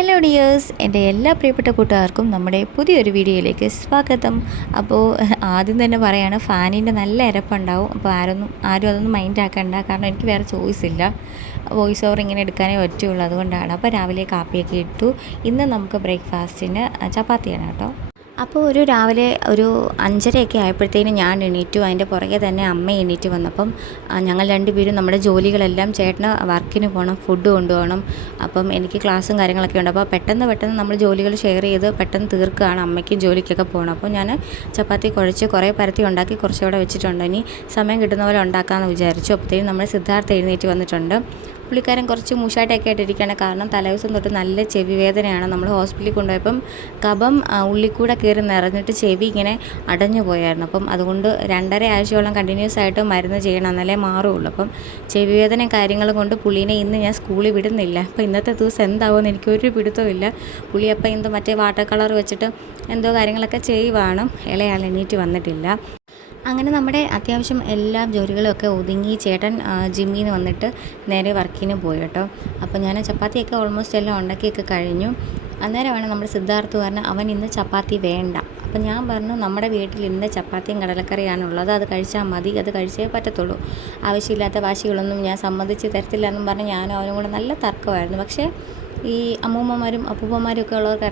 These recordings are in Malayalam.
വ്യൂവേഴ്സ് എന്റെ എല്ലാ പ്രിയപ്പെട്ട കൂട്ടുകാർക്കും നമ്മുടെ പുതിയൊരു വീഡിയോയിലേക്ക് സ്വാഗതം. അപ്പോൾ ആദ്യം തന്നെ പറയാണ് ഫാനിന്റെ നല്ല ഇരപ്പുണ്ടാവും അപ്പോൾ ആരൊന്നും ആരും അതൊന്നും മൈൻഡ് ആക്കണ്ട. കാരണം എനിക്ക് വേറെ ചോയ്സ് ഇല്ല. വോയിസ് ഓവർ ഇങ്ങനെ എടുക്കാനേ പറ്റുള്ളൂ. അതുകൊണ്ടാണ്. അപ്പോൾ രാവിലെ കാപ്പിയൊക്കെ ഇട്ടു. ഇന്ന് നമുക്ക് ബ്രേക്ക്ഫാസ്റ്റിന് ചപ്പാത്തിയാണ് കേട്ടോ. അപ്പോൾ ഒരു രാവിലെ ഒരു അഞ്ചരയൊക്കെ ആയപ്പോഴത്തേനും ഞാൻ എണീറ്റു. അതിന്റെ പുറകെ തന്നെ അമ്മ എണീറ്റ് വന്നപ്പം ഞങ്ങൾ രണ്ടുപേരും നമ്മുടെ ജോലികളെല്ലാം ചേട്ടന് വർക്കിന് പോകണം ഫുഡ് കൊണ്ടുപോകണം. അപ്പം എനിക്ക് ക്ലാസ്സും കാര്യങ്ങളൊക്കെ ഉണ്ട്. അപ്പോൾ പെട്ടെന്ന് പെട്ടെന്ന് നമ്മൾ ജോലികൾ ഷെയർ ചെയ്ത് പെട്ടെന്ന് തീർക്കുകയാണ് അമ്മയ്ക്കും ജോലിക്കൊക്കെ പോകണം. അപ്പോൾ ഞാൻ ചപ്പാത്തി കുഴച്ച് കുറേ പരത്തി ഉണ്ടാക്കി കുറച്ചുകൂടെ വെച്ചിട്ടുണ്ട്. ഇനി സമയം കിട്ടുന്ന പോലെ ഉണ്ടാക്കാമെന്ന് വിചാരിച്ചു. അപ്പോഴത്തേനും നമ്മൾ സിദ്ധാർത്ഥ എഴുന്നേറ്റ് വന്നിട്ടുണ്ട്. പുള്ളിക്കാരൻ കുറച്ച് മൂശായിട്ടൊക്കെ ആയിട്ടിരിക്കുകയാണ്. കാരണം തലേദിവസം തൊട്ട് നല്ല ചെവി വേദനയാണ്. നമ്മൾ ഹോസ്പിറ്റലിൽ കൊണ്ടുപോയപ്പം ഉള്ളിക്കൂടെ ഉള്ളിൽ കൂടെ കയറി നിറഞ്ഞിട്ട് ചെവി ഇങ്ങനെ അടഞ്ഞു പോയായിരുന്നു. അപ്പം അതുകൊണ്ട് രണ്ടര ആഴ്ചയോളം കണ്ടിന്യൂസ് ആയിട്ട് മരുന്ന് ചെയ്യണം എന്നാലേ മാറുള്ളൂ അപ്പം ചെവി വേദന കാര്യങ്ങളും കൊണ്ട് പുള്ളീനെ ഇന്ന് ഞാൻ സ്കൂളിൽ വിടുന്നില്ല. അപ്പോൾ ഇന്നത്തെ ദിവസം എന്താവുമെന്ന് എനിക്കൊരു പിടുത്തവും ഇല്ല. പുള്ളി അപ്പം എന്തോ മറ്റേ വാട്ടർ കളർ വെച്ചിട്ട് എന്തോ കാര്യങ്ങളൊക്കെ ചെയ്യുവാണ്. ഇളയാൾ എണീറ്റ് വന്നിട്ടില്ല. അങ്ങനെ നമ്മുടെ അത്യാവശ്യം എല്ലാ ജോലികളും ഒക്കെ ഒതുങ്ങി ചേട്ടൻ ജിമ്മിൽ നിന്ന് വന്നിട്ട് നേരെ വർക്കിന് പോയി കേട്ടോ. അപ്പോൾ ഞാൻ ചപ്പാത്തിയൊക്കെ ഓൾമോസ്റ്റ് എല്ലാം ഉണ്ടാക്കിയൊക്കെ കഴിഞ്ഞു. അന്നേരമാണ് നമ്മുടെ സിദ്ധാർത്ഥ് പറഞ്ഞ അവൻ ഇന്ന് ചപ്പാത്തി വേണ്ട. അപ്പം ഞാൻ പറഞ്ഞു നമ്മുടെ വീട്ടിൽ ഇന്ന് ചപ്പാത്തിയും കടലക്കറിയാണുള്ളത് അത് കഴിച്ചാൽ മതി. അത് കഴിച്ചേ പറ്റത്തുള്ളൂ. ആവശ്യമില്ലാത്ത വാശികളൊന്നും ഞാൻ സമ്മതിച്ച് തരത്തില്ല എന്നും പറഞ്ഞ് ഞാനും അവനും കൂടെ നല്ല തർക്കമായിരുന്നു. പക്ഷേ ഈ അമ്മൂമ്മമാരും അപ്പൂപ്പന്മാരും ഒക്കെ ഉള്ളവർക്ക്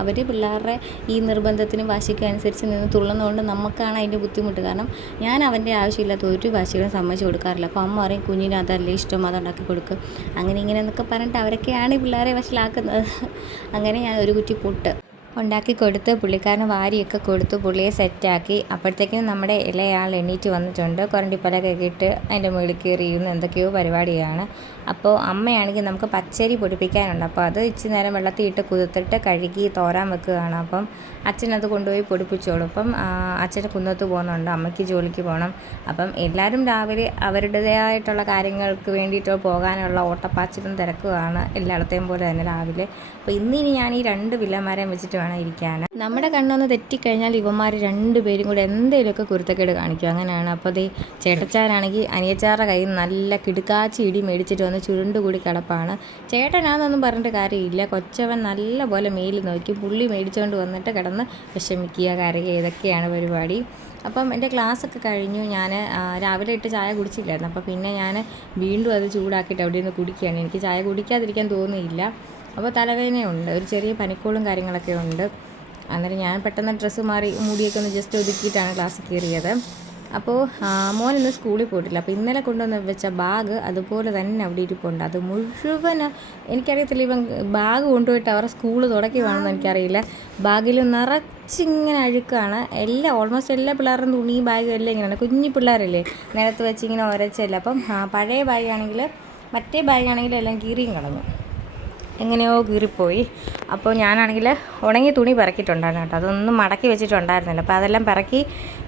അവർ പിള്ളേരുടെ ഈ നിർബന്ധത്തിനും വാശിക്കും അനുസരിച്ച് നിന്ന് തുള്ളുന്നതുകൊണ്ട് നമുക്കാണ് അതിന്റെ ബുദ്ധിമുട്ട്. കാരണം ഞാൻ അവന്റെ ആവശ്യമില്ലാത്ത ഒരു വാശികളും സമ്മതിച്ച് കൊടുക്കാറില്ല. അപ്പോൾ അമ്മ പറയും കുഞ്ഞിന് അതല്ലേ ഇഷ്ടം അതുണ്ടാക്കി കൊടുക്കും. അങ്ങനെ ഇങ്ങനെ എന്നൊക്കെ പറഞ്ഞിട്ട് അവരൊക്കെയാണ് ഈ പിള്ളേരെ വഷളാക്കുന്നത്. അങ്ങനെ ഞാൻ ഒരു കുറ്റി പുട്ട് ഉണ്ടാക്കി കൊടുത്ത് പുള്ളിക്കാരന് വാരിയൊക്കെ കൊടുത്ത് പുള്ളിയെ സെറ്റാക്കി. അപ്പോഴത്തേക്കും നമ്മുടെ ഇലയാൾ എണീറ്റ് വന്നിട്ടുണ്ട്. കുറണ്ടിപ്പലൊക്കെ ഇട്ട് അതിന്റെ മുകളിൽ കയറി എന്തൊക്കെയോ പരിപാടിയാണ്. അപ്പോൾ അമ്മയാണെങ്കിൽ നമുക്ക് പച്ചരി പൊടിപ്പിക്കാനുണ്ട്. അപ്പോൾ അത് ഇച്ചിരി നേരം വെള്ളത്തിൽ ഇട്ട് കുതിർത്തിട്ട് കഴുകി തോരാൻ വെക്കുകയാണ്. അപ്പം അച്ഛനത് കൊണ്ടുപോയി പൊടിപ്പിച്ചോളും. അപ്പം അച്ഛന്റെ കുന്നത്ത് പോകുന്നുണ്ട്. അമ്മയ്ക്ക് ജോലിക്ക് പോകണം. അപ്പം എല്ലാവരും രാവിലെ അവരുടേതായിട്ടുള്ള കാര്യങ്ങൾക്ക് വേണ്ടിയിട്ട് പോകാനുള്ള ഓട്ടപ്പാച്ചിലും തിരക്കുകയാണ് എല്ലായിടത്തെയും പോലെ തന്നെ രാവിലെ. അപ്പോൾ ഇന്നിനി ഞാൻ ഈ രണ്ട് വില്ലന്മാരെയും വെച്ചിട്ട് വേണം ഇരിക്കാൻ. നമ്മുടെ കണ്ണൊന്ന് തെറ്റിക്കഴിഞ്ഞാൽ ഇവന്മാർ രണ്ടുപേരും കൂടെ എന്തെങ്കിലുമൊക്കെ കുരുത്തക്കേട് കാണിക്കും. അങ്ങനെയാണ്. അപ്പോൾ അതേ ചേട്ടച്ചാരാണെങ്കിൽ അനിയച്ചാരുടെ കയ്യിൽ നല്ല കിടുക്കാച്ചി ഇടി മേടിച്ചിട്ട് വന്ന് ചുരുണ്ടുകൂടി കിടപ്പാണ്. ചേട്ടനാണെന്നൊന്നും പറഞ്ഞിട്ട് കാര്യമില്ല. കൊച്ചവൻ നല്ല പോലെ മേലിൽ നോക്കി പുള്ളി മേടിച്ചുകൊണ്ട് വന്നിട്ട് കിടന്ന് വിഷമിക്കുക കരയുക ഇതൊക്കെയാണ് പരിപാടി. അപ്പം എന്റെ ക്ലാസ്സൊക്കെ കഴിഞ്ഞു. ഞാൻ രാവിലെ ഇട്ട് ചായ കുടിച്ചില്ലായിരുന്നു. അപ്പോൾ പിന്നെ ഞാൻ വീണ്ടും അത് ചൂടാക്കിയിട്ട് അവിടെ നിന്ന് കുടിക്കുകയാണ്. എനിക്ക് ചായ കുടിക്കാതിരിക്കാൻ തോന്നിയില്ല അപ്പോൾ തലവേദനയുണ്ട്. ഒരു ചെറിയ പനിക്കോളും കാര്യങ്ങളൊക്കെ ഉണ്ട്. അന്നേരം ഞാൻ പെട്ടെന്ന് ഡ്രസ്സ് മാറി മുടിയൊക്കെ ഒന്ന് ജസ്റ്റ് ഒതുക്കിയിട്ടാണ് ക്ലാസ് കയറിയത്. അപ്പോൾ മോനൊന്നും സ്കൂളിൽ പോയിട്ടില്ല. അപ്പോൾ ഇന്നലെ കൊണ്ടുവന്ന് വെച്ച ബാഗ് അതുപോലെ തന്നെ അവിടെ ഇരിപ്പുണ്ട്. അത് മുഴുവൻ എനിക്കറിയത്തില്ല ഇവൻ ബാഗ് കൊണ്ടുപോയിട്ട് അവരുടെ സ്കൂൾ തുടക്കി വേണമെന്ന് എനിക്കറിയില്ല. ബാഗിൽ നിറച്ചിങ്ങനെ അഴുക്കാണ്. എല്ലാ ഓൾമോസ്റ്റ് എല്ലാ പിള്ളേരുടെയും തുണി ബാഗും എല്ലാം ഇങ്ങനെയാണ്. കുഞ്ഞു പിള്ളേരല്ലേ നിലത്ത് വെച്ച് ഇങ്ങനെ ഒരച്ചല്ല. അപ്പം പഴയ ബാഗാണെങ്കിൽ മറ്റേ ബാഗാണെങ്കിൽ എല്ലാം കീറിയും കളഞ്ഞു എങ്ങനെയോ കീറിപ്പോയി. അപ്പോൾ ഞാനാണെങ്കിൽ ഉണങ്ങിയ തുണി പറക്കിയിട്ടുണ്ടായിരുന്നു കേട്ടോ. അതൊന്നും മടക്കി വെച്ചിട്ടുണ്ടായിരുന്നില്ല. അപ്പോൾ അതെല്ലാം പറക്കി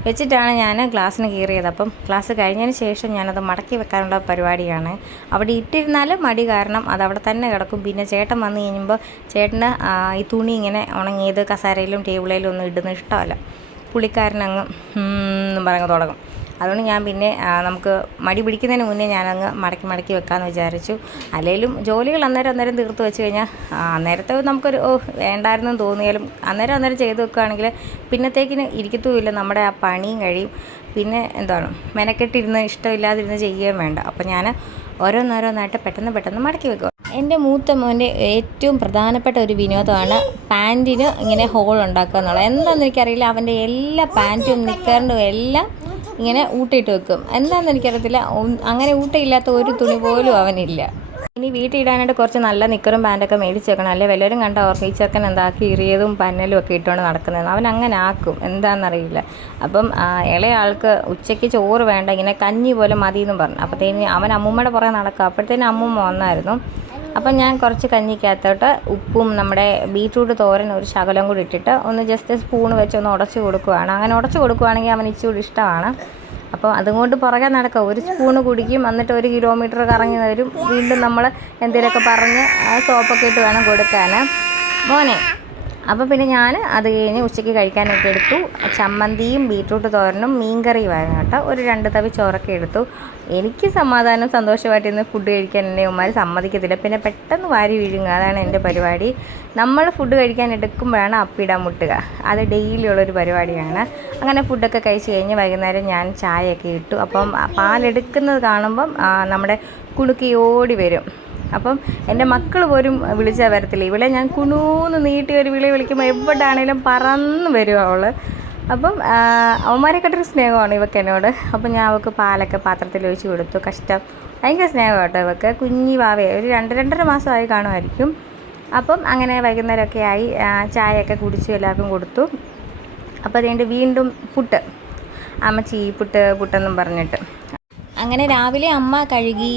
വെച്ചിട്ടാണ് ഞാൻ ക്ലാസ്സിന് കീറിയത്. അപ്പം ക്ലാസ് കഴിഞ്ഞതിന് ശേഷം ഞാനത് മടക്കി വെക്കാനുള്ള പരിപാടിയാണ്. അവിടെ ഇട്ടിരുന്നാൽ മടി കാരണം അത് അവിടെ തന്നെ കിടക്കും. പിന്നെ ചേട്ടൻ വന്നു കഴിയുമ്പോൾ ചേട്ടന് ഈ തുണി ഇങ്ങനെ ഉണങ്ങിയത് കസാരയിലും ടേബിളിലും ഒന്നും ഇടുന്ന ഇഷ്ടമല്ല. പുള്ളിക്കാരനങ്ങ് എന്നും പറഞ്ഞ് തുടങ്ങും. അതുകൊണ്ട് ഞാൻ പിന്നെ നമുക്ക് മടി പിടിക്കുന്നതിന് മുന്നേ ഞാനങ്ങ് മടക്കി മടക്കി വെക്കാമെന്ന് വിചാരിച്ചു. അല്ലെങ്കിലും ജോലികൾ അന്നേരം അന്നേരം തീർത്ത് വെച്ച് കഴിഞ്ഞാൽ അന്നേരത്തെ നമുക്കൊരു ഓ വേണ്ടായിരുന്നു തോന്നിയാലും അന്നേരം അന്നേരം ചെയ്ത് വെക്കുകയാണെങ്കിൽ പിന്നത്തേക്കിന് ഇരിക്കത്തുമില്ല. നമ്മുടെ ആ പണിയും കഴിയും. പിന്നെ എന്താണ് മെനക്കെട്ടിരുന്ന് ഇഷ്ടമില്ലാതിരുന്ന് ചെയ്യുകയും വേണ്ട. അപ്പോൾ ഞാൻ ഓരോന്നോരോന്നായിട്ട് പെട്ടെന്ന് പെട്ടെന്ന് മടക്കി വെക്കുക എന്റെ മൂത്ത മോന്റെ ഏറ്റവും പ്രധാനപ്പെട്ട ഒരു വിനോദമാണ് പാന്റിന് ഇങ്ങനെ ഹോൾ ഉണ്ടാക്കുക എന്നുള്ളത്. എന്താണെന്ന് എനിക്കറിയില്ല. അവന്റെ എല്ലാ പാന്റും നിക്കറിനും എല്ലാം ഇങ്ങനെ ഊട്ടിയിട്ട് വെക്കും. എന്താണെന്ന് എനിക്കറിയത്തില്ല. അങ്ങനെ ഊട്ടയില്ലാത്ത ഒരു തുണി പോലും അവനില്ല. ഇനി വീട്ടിൽ ഇടാനായിട്ട് കുറച്ച് നല്ല നിക്കറും പാന്റൊക്കെ മേടിച്ച് വെക്കണം അല്ലെ? വല്ലവരും കണ്ട ഓർമ്മ ഈ ചെക്കൻ എന്താക്കി ഇറിയതും പന്നലും ഒക്കെ ഇട്ടുകൊണ്ട് നടക്കുന്നതെന്ന് അവൻ അങ്ങനെ ആക്കും. എന്താണെന്നറിയില്ല അപ്പം ഇളയാൾക്ക് ഉച്ചയ്ക്ക് ചോറ് വേണ്ട. ഇങ്ങനെ കഞ്ഞി പോലെ മതി എന്നും പറഞ്ഞു. അപ്പോഴത്തേന് അവൻ അമ്മൂമ്മയുടെ പുറകെ നടക്കുക. അപ്പോഴത്തേന് അമ്മൂമ്മ വന്നായിരുന്നു. അപ്പം ഞാൻ കുറച്ച് കഞ്ഞിക്കകത്തോട്ട് ഉപ്പും നമ്മുടെ ബീറ്റ്റൂട്ട് തോരൻ ഒരു ശകലം കൂടി ഇട്ടിട്ട് ഒന്ന് ജസ്റ്റ് സ്പൂൺ വെച്ച് ഒന്ന് ഉടച്ച് കൊടുക്കുകയാണ് അങ്ങനെ ഉടച്ച് കൊടുക്കുകയാണെങ്കിൽ അവൻ ഇച്ചിരി ഇഷ്ടമാണ്. അപ്പോൾ അതുകൊണ്ട് പുറകെ നടക്കുക ഒരു സ്പൂൺ കുടിക്കും എന്നിട്ട് ഒരു കിലോമീറ്റർ കറങ്ങി വരും. വീണ്ടും നമ്മൾ എന്തെങ്കിലുമൊക്കെ പറഞ്ഞ് സോപ്പൊക്കെ ഇട്ട് വേണം കൊടുക്കാൻ മോനെ അപ്പോൾ പിന്നെ ഞാൻ അത് കഴിഞ്ഞ് ഉച്ചയ്ക്ക് കഴിക്കാനൊക്കെ എടുത്തു. ചമ്മന്തിയും ബീട്രൂട്ട് തോരനും മീൻകറിയുമായിരുന്നു കേട്ടോ. ഒരു രണ്ട് തവി ചോറൊക്കെ എടുത്തു. എനിക്ക് സമാധാനം സന്തോഷമായിട്ട് ഇന്ന് ഫുഡ് കഴിക്കാൻ എന്റെ ഉമ്മാർ സമ്മതിക്കത്തില്ല. പിന്നെ പെട്ടെന്ന് വാരി വീഴുക അതാണ് എന്റെ പരിപാടി. നമ്മൾ ഫുഡ് കഴിക്കാൻ എടുക്കുമ്പോഴാണ് അപ്പിടാൻ മുട്ടുക. അത് ഡെയിലി ഉള്ളൊരു പരിപാടിയാണ്. അങ്ങനെ ഫുഡൊക്കെ കഴിച്ച് കഴിഞ്ഞ് വൈകുന്നേരം ഞാൻ ചായയൊക്കെ ഇട്ടു. അപ്പം പാലെടുക്കുന്നത് കാണുമ്പം നമ്മുടെ കുണുക്കി ഓടി വരും. അപ്പം എന്റെ മക്കൾ പോലും വിളിച്ചാൽ വരത്തില്ല. ഇവളെ ഞാൻ കുണൂന്ന് നീട്ടി ഒരു വിളി വിളിക്കുമ്പോൾ എവിടെയാണേലും പറന്ന് വരും അവൾ അപ്പം അവന്മാരെക്കാട്ടൊരു സ്നേഹമാണ് ഇവക്ക് എന്നോട്. അപ്പം ഞാൻ അവൾക്ക് പാലൊക്കെ പാത്രത്തിൽ ഒഴിച്ച് കൊടുത്തു. കഷ്ടം. ഭയങ്കര സ്നേഹം കേട്ടോ ഇവക്ക്. കുഞ്ഞി വാവേ. ഒരു രണ്ട് രണ്ടര മാസമായി കാണുമായിരിക്കും. അപ്പം അങ്ങനെ വൈകുന്നേരമൊക്കെ ആയി ചായയൊക്കെ കുടിച്ചു എല്ലാവർക്കും കൊടുത്തു. അപ്പോൾ അതുകൊണ്ട് വീണ്ടും പുട്ട്. അമ്മച്ചി പുട്ട് പുട്ടെന്നും പറഞ്ഞിട്ട്. അങ്ങനെ രാവിലെ അമ്മ കഴുകി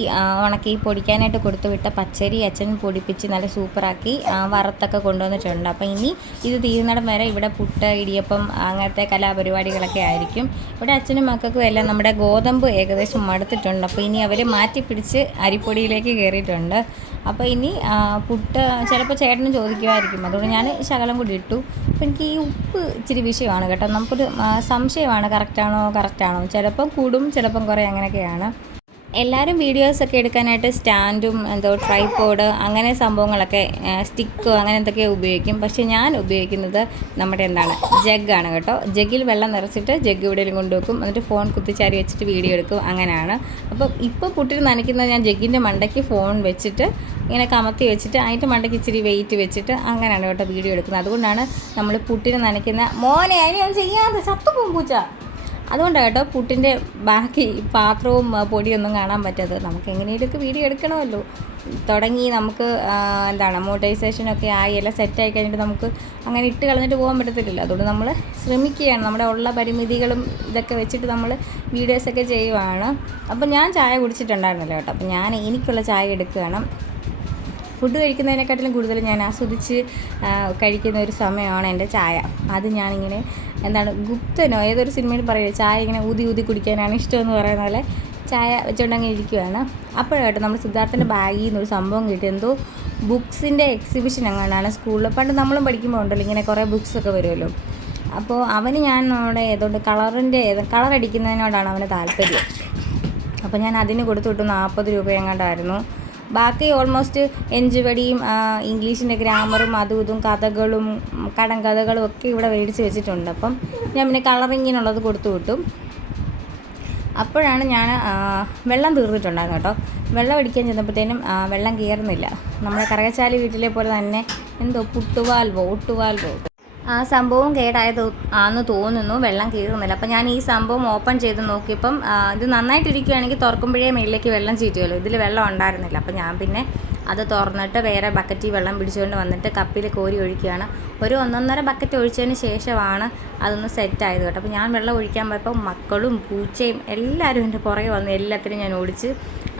ഉണക്കി പൊടിക്കാനായിട്ട് കൊടുത്തു വിട്ട പച്ചരി അച്ഛൻ പൊടിപ്പിച്ച് നല്ല സൂപ്പറാക്കി വറുത്തൊക്കെ കൊണ്ടുവന്നിട്ടുണ്ട്. അപ്പോൾ ഇനി ഇത് തീരുന്നിടം വരെ ഇവിടെ പുട്ട് ഇടിയപ്പം അങ്ങനത്തെ കലാപരിപാടികളൊക്കെ ആയിരിക്കും. ഇവിടെ അച്ഛനും മക്കൾക്കും എല്ലാം നമ്മുടെ ഗോതമ്പ് ഏകദേശം മടുത്തിട്ടുണ്ട്. അപ്പോൾ ഇനി അവർ മാറ്റി പിടിച്ച് അരിപ്പൊടിയിലേക്ക് കയറിയിട്ടുണ്ട്. അപ്പോൾ ഇനി പുട്ട് ചിലപ്പോൾ ചേട്ടനും ചോദിക്കുമായിരിക്കും അതുകൊണ്ട് ഞാൻ ശകലം കൂടി ഇട്ടു. അപ്പോൾ എനിക്ക് ഈ ഉപ്പ് ഇച്ചിരി വിഷയമാണ് കേട്ടോ. നമുക്കൊരു സംശയമാണ്. കറക്റ്റാണോ? കറക്റ്റാണോ? ചിലപ്പം കൂടും ചിലപ്പം കുറേ അങ്ങനെയൊക്കെയാണ്. എല്ലാവരും വീഡിയോസൊക്കെ എടുക്കാനായിട്ട് സ്റ്റാൻഡും എന്തോ ട്രൈപോഡ് അങ്ങനെ സംഭവങ്ങളൊക്കെ സ്റ്റിക്കോ അങ്ങനെ എന്തൊക്കെയോ ഉപയോഗിക്കും. പക്ഷേ ഞാൻ ഉപയോഗിക്കുന്നത് നമ്മുടെ എന്താണ് ജഗ്ഗാണ് കേട്ടോ. ജഗ്ഗിൽ വെള്ളം നിറച്ചിട്ട് ജഗ്ഗ് എവിടെയെങ്കിലും കൊണ്ടുവെക്കും. എന്നിട്ട് ഫോൺ കുത്തിച്ചാരി വെച്ചിട്ട് വീഡിയോ എടുക്കും. അങ്ങനെയാണ്. അപ്പോൾ ഇപ്പോൾ കുട്ടി നനയ്ക്കുന്നത് ഞാൻ ജഗ്ഗിന്റെ മണ്ടയ്ക്ക് ഫോൺ വെച്ചിട്ട് ഇങ്ങനെ കമത്തി വെച്ചിട്ട് അതിന്റെ മണ്ടയ്ക്ക് ഇച്ചിരി വെയിറ്റ് വെച്ചിട്ട് അങ്ങനെയാണ് കേട്ടോ വീഡിയോ എടുക്കുന്നത്. അതുകൊണ്ടാണ് നമ്മൾ പുട്ടിന് നനയ്ക്കുന്ന മോനെ അതിനെ ചെയ്യാതെ ചത്തുപോകും പൂച്ച. അതുകൊണ്ടാണ് കേട്ടോ പുട്ടിന്റെ ബാക്കി പാത്രവും പൊടിയൊന്നും കാണാൻ പറ്റാത്തത്. നമുക്ക് എങ്ങനെയൊക്കെ വീഡിയോ എടുക്കണമല്ലോ. തുടങ്ങി നമുക്ക് എന്താണ് മോട്ടൈസേഷനൊക്കെ ആയി എല്ലാം സെറ്റായി കഴിഞ്ഞിട്ട് നമുക്ക് അങ്ങനെ ഇട്ട് കളഞ്ഞിട്ട് പോകാൻ പറ്റത്തില്ലല്ലോ. അതുകൊണ്ട് നമ്മൾ ശ്രമിക്കുകയാണ്. നമ്മുടെ ഉള്ള പരിമിതികളും ഇതൊക്കെ വെച്ചിട്ട് നമ്മൾ വീഡിയോസൊക്കെ ചെയ്യുവാണ്. അപ്പം ഞാൻ ചായ കുടിച്ചിട്ടുണ്ടായിരുന്നല്ലോ കേട്ടോ. അപ്പം ഞാൻ എനിക്കുള്ള ചായ എടുക്കുകയാണ്. ഫുഡ് കഴിക്കുന്നതിനെക്കാട്ടിലും കൂടുതൽ ഞാൻ ആസ്വദിച്ച് കഴിക്കുന്ന ഒരു സമയമാണ് എന്റെ ചായ. അത് ഞാനിങ്ങനെ എന്താണ് ഗുപ്തനോ ഏതൊരു സിനിമയിൽ പറയുക ചായ ഇങ്ങനെ ഊതി ഊതി കുടിക്കാനാണ് ഇഷ്ടമെന്ന് പറയുന്ന പോലെ ചായ വെച്ചുകൊണ്ടങ്ങ് ഇരിക്കുവാണ്. അപ്പോഴായിട്ട് നമ്മൾ സിദ്ധാർത്ഥന്റെ ബാഗിൽ നിന്നൊരു സംഭവം കിട്ടി. എന്തോ ബുക്സിന്റെ എക്സിബിഷൻ എങ്ങനെയാണ് സ്കൂളിൽ പണ്ട് നമ്മളും പഠിക്കുമ്പോൾ ഉണ്ടല്ലോ ഇങ്ങനെ കുറേ ബുക്സൊക്കെ വരുമല്ലോ. അപ്പോൾ അവന് ഞാൻ നമ്മുടെ ഏതോണ്ട് കളറിന്റെ കളർ അടിക്കുന്നതിനോടാണ് അവന് താല്പര്യം. അപ്പോൾ ഞാൻ അതിന് കൊടുത്തു വിട്ടു നാൽപ്പത് രൂപ എങ്ങാണ്ടായിരുന്നു. ബാക്കി ഓൾമോസ്റ്റ് എഞ്ചുവടിയും ഇംഗ്ലീഷിന്റെ ഗ്രാമറും അതും ഇതും കഥകളും കടം കഥകളും ഒക്കെ ഇവിടെ മേടിച്ച് വെച്ചിട്ടുണ്ട്. അപ്പം ഞാൻ പിന്നെ കളറിങ്ങിനുള്ളത് കൊടുത്തു വിട്ടു. അപ്പോഴാണ് ഞാൻ വെള്ളം തീർന്നിട്ടുണ്ടായിരുന്നു കേട്ടോ. വെള്ളം അടിക്കാൻ ചെന്നപ്പോഴത്തേനും വെള്ളം കയറുന്നില്ല നമ്മുടെ കറകച്ചാലി വീട്ടിലെ പോലെ തന്നെ എന്തോ പുട്ടുവാൽവോ ഒട്ടുവാൽവോ. ആ സംഭവം കേടായത് ആന്ന് തോന്നുന്നു. വെള്ളം കീറുന്നില്ല. അപ്പം ഞാൻ ഈ സംഭവം ഓപ്പൺ ചെയ്ത് നോക്കിയപ്പം ഇത് നന്നായിട്ടിരിക്കുകയാണെങ്കിൽ തുറക്കുമ്പോഴേ മേളിലേക്ക് വെള്ളം ചീറ്റുമല്ലോ ഇതിൽ വെള്ളം ഉണ്ടായിരുന്നില്ല. അപ്പം ഞാൻ പിന്നെ അത് തുറന്നിട്ട് വേറെ ബക്കറ്റിൽ വെള്ളം പിടിച്ചുകൊണ്ട് വന്നിട്ട് കപ്പിൽ കോരി ഒഴിക്കുകയാണ്. ഒരു ഒന്നൊന്നര ബക്കറ്റ് ഒഴിച്ചതിന് ശേഷമാണ് അതൊന്ന് സെറ്റ് ആയത് കേട്ടോ. അപ്പോൾ ഞാൻ വെള്ളം ഒഴിക്കാൻ പോയപ്പോൾ മക്കളും പൂച്ചയും എല്ലാവരും എന്റെ പുറകെ വന്നു എല്ലാത്തിനും ഞാൻ ഒഴിച്ച്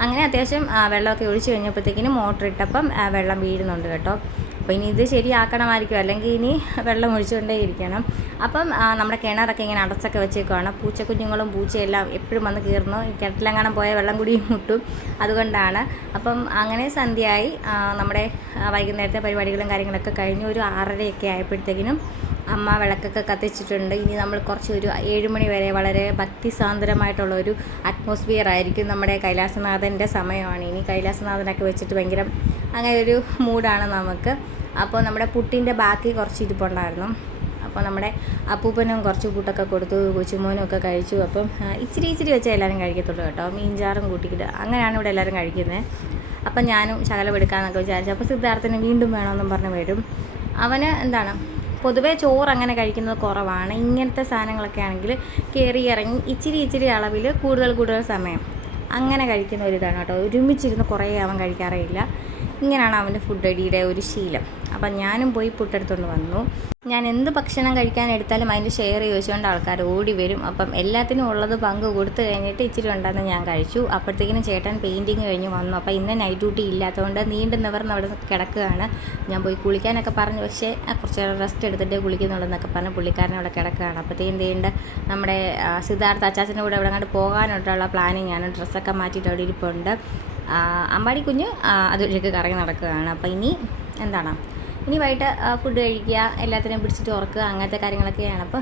അങ്ങനെ അത്യാവശ്യം വെള്ളമൊക്കെ ഒഴിച്ച് കഴിഞ്ഞപ്പോഴത്തേക്കിനും മോട്ടർ ഇട്ടപ്പം വെള്ളം വീഴുന്നുണ്ട് കേട്ടോ. അപ്പോൾ ഇനി ഇത് ശരിയാക്കണമായിരിക്കും. അല്ലെങ്കിൽ ഇനി വെള്ളം ഒഴിച്ചുകൊണ്ടേ ഇരിക്കണം. അപ്പം നമ്മുടെ കിണറൊക്കെ ഇങ്ങനെ അടച്ചൊക്കെ വെച്ചേക്കുവാണ്. പൂച്ചക്കുഞ്ഞുങ്ങളും പൂച്ചയെല്ലാം എപ്പോഴും വന്ന് കീറുന്നു കിണറ്റിലെങ്ങാനും പോയ വെള്ളം കൂടി മുട്ടും. അതുകൊണ്ടാണ്. അപ്പം അങ്ങനെ സന്ധ്യയായി നമ്മുടെ വൈകുന്നേരത്തെ പരിപാടികളും കാര്യങ്ങളൊക്കെ കഴിഞ്ഞ് ഒരു ആറരയൊക്കെ ആയപ്പോഴത്തേക്കിനും അമ്മ വിളക്കൊക്കെ കത്തിച്ചിട്ടുണ്ട്. ഇനി നമ്മൾ കുറച്ച് ഒരു ഏഴ് മണി വരെ വളരെ ഭക്തിസാന്ദ്രമായിട്ടുള്ള ഒരു അറ്റ്മോസ്ഫിയർ ആയിരിക്കും നമ്മുടെ കൈലാസനാഥന്റെ സമയമാണ്. ഇനി കൈലാസനാഥനൊക്കെ വെച്ചിട്ട് ഭയങ്കര അങ്ങനെ ഒരു മൂഡാണ് നമുക്ക്. അപ്പോൾ നമ്മുടെ പുട്ടിന്റെ ബാക്കി കുറച്ച് ഇരിപ്പുണ്ടായിരുന്നു. അപ്പോൾ നമ്മുടെ അപ്പൂപ്പനും കുറച്ച് കൂട്ടൊക്കെ കൊടുത്തു കൊച്ചുമോനും ഒക്കെ കഴിച്ചു. അപ്പം ഇച്ചിരി ഇച്ചിരി വെച്ചേ എല്ലാവരും കഴിക്കത്തുള്ളൂ കേട്ടോ. മീൻചാറും കൂട്ടിക്കിട്ട് അങ്ങനെയാണ് ഇവിടെ എല്ലാവരും കഴിക്കുന്നത് അപ്പം ഞാനും ശകലം എടുക്കാമെന്നൊക്കെ വിചാരിച്ചു. അപ്പോൾ സിദ്ധാർത്ഥന് വീണ്ടും വേണമെന്നും പറഞ്ഞ് വരും. അവന് എന്താണ് പൊതുവേ ചോറ് അങ്ങനെ കഴിക്കുന്നത് കുറവാണ്. ഇങ്ങനത്തെ സാധനങ്ങളൊക്കെ ആണെങ്കിൽ കയറി ഇറങ്ങി ഇച്ചിരി ഇച്ചിരി അളവിൽ കൂടുതൽ കൂടുതൽ സമയം അങ്ങനെ കഴിക്കുന്ന ഒരു ഇതാണ് കേട്ടോ. ഒരുമിച്ചിരുന്ന് കുറേ അവൻ കഴിക്കാറേയില്ല ഇങ്ങനെയാണ് അവന്റെ ഫുഡ് അടിയുടെ ഒരു ശീലം. അപ്പം ഞാനും പോയി പുട്ടെടുത്തുകൊണ്ട് വന്നു. ഞാൻ എന്ത് ഭക്ഷണം കഴിക്കാൻ എടുത്താലും അതിന്റെ ഷെയർ ചോദിച്ചുകൊണ്ട് ആൾക്കാർ ഓടി വരും. അപ്പം എല്ലാത്തിനും ഉള്ളത് പങ്ക് കൊടുത്തു കഴിഞ്ഞിട്ട് ഇച്ചിരി ഉണ്ടെന്ന് ഞാൻ കഴിച്ചു. അപ്പോഴത്തേക്കിനും ചേട്ടൻ പെയിന്റിങ് കഴിഞ്ഞ് വന്നു. അപ്പോൾ ഇന്ന് നൈറ്റ് ഡ്യൂട്ടി ഇല്ലാത്തതുകൊണ്ട് നീണ്ടു നിവർന്ന് അവിടെ കിടക്കുകയാണ്. ഞാൻ പോയി കുളിക്കാനൊക്കെ പറഞ്ഞു. പക്ഷേ കുറച്ച് റെസ്റ്റ് എടുത്തിട്ട് കുളിക്കുന്നുള്ളതെന്നൊക്കെ പറഞ്ഞ് പുള്ളിക്കാരൻ അവിടെ കിടക്കുകയാണ്. അപ്പോഴത്തേക്കും നീണ്ട് നമ്മുടെ സിദ്ധാർത്ഥ അച്ചാച്ചന്റെ കൂടെ അവിടെ അങ്ങോട്ട് പോകാനുള്ള പ്ലാനിങ് ആണ്. ഡ്രസ്സൊക്കെ മാറ്റിയിട്ട് അവിടെ ഇരിപ്പുണ്ട്. അമ്പാടി കുഞ്ഞ് അതിലേക്ക് കറങ്ങി നടക്കുകയാണ്. അപ്പോൾ ഇനി എന്താണ്? ഇനി വൈകിട്ട് ഫുഡ് കഴിക്കുക എല്ലാത്തിനെയും പിടിച്ചിട്ട് ഉറക്കുക അങ്ങനത്തെ കാര്യങ്ങളൊക്കെയാണ്. അപ്പോൾ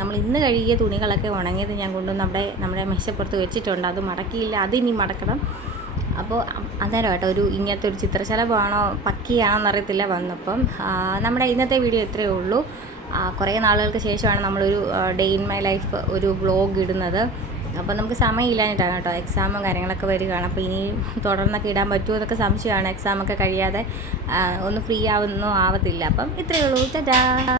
നമ്മൾ ഇന്ന് കഴുകിയ തുണികളൊക്കെ ഉണങ്ങിയത് ഞാൻ കൊണ്ടുവന്ന് നമ്മുടെ നമ്മുടെ മേശപ്പുറത്ത് വെച്ചിട്ടുണ്ട്. അത് മടക്കിയില്ല അത് ഇനി മടക്കണം. അപ്പോൾ അന്നേരം കേട്ടോ ഒരു ഇങ്ങനത്തെ ഒരു ചിത്രശലഭമാണോ പക്കിയാണോ എന്നറിയത്തില്ല വന്നപ്പം നമ്മുടെ ഇന്നത്തെ വീഡിയോ ഇത്രയേ ഉള്ളൂ. കുറേ നാളുകൾക്ക് ശേഷമാണ് നമ്മളൊരു ഡേ ഇൻ മൈ ലൈഫ് ഒരു വ്ളോഗ് ഇടുന്നത്. അപ്പോൾ നമുക്ക് സമയമില്ലാഞ്ഞിട്ടാണ് കേട്ടോ. എക്സാമും കാര്യങ്ങളൊക്കെ വരികയാണ്. അപ്പോൾ ഇനി തുടർന്നൊക്കെ ഇടാൻ പറ്റുമോ എന്നൊക്കെ സംശയമാണ്. എക്സാമൊക്കെ കഴിയാതെ ഒന്ന് ഫ്രീ ആവുന്നോ ആവത്തില്ല. അപ്പം ഇത്രയേ ഉള്ളൂ. ടാറ്റാ.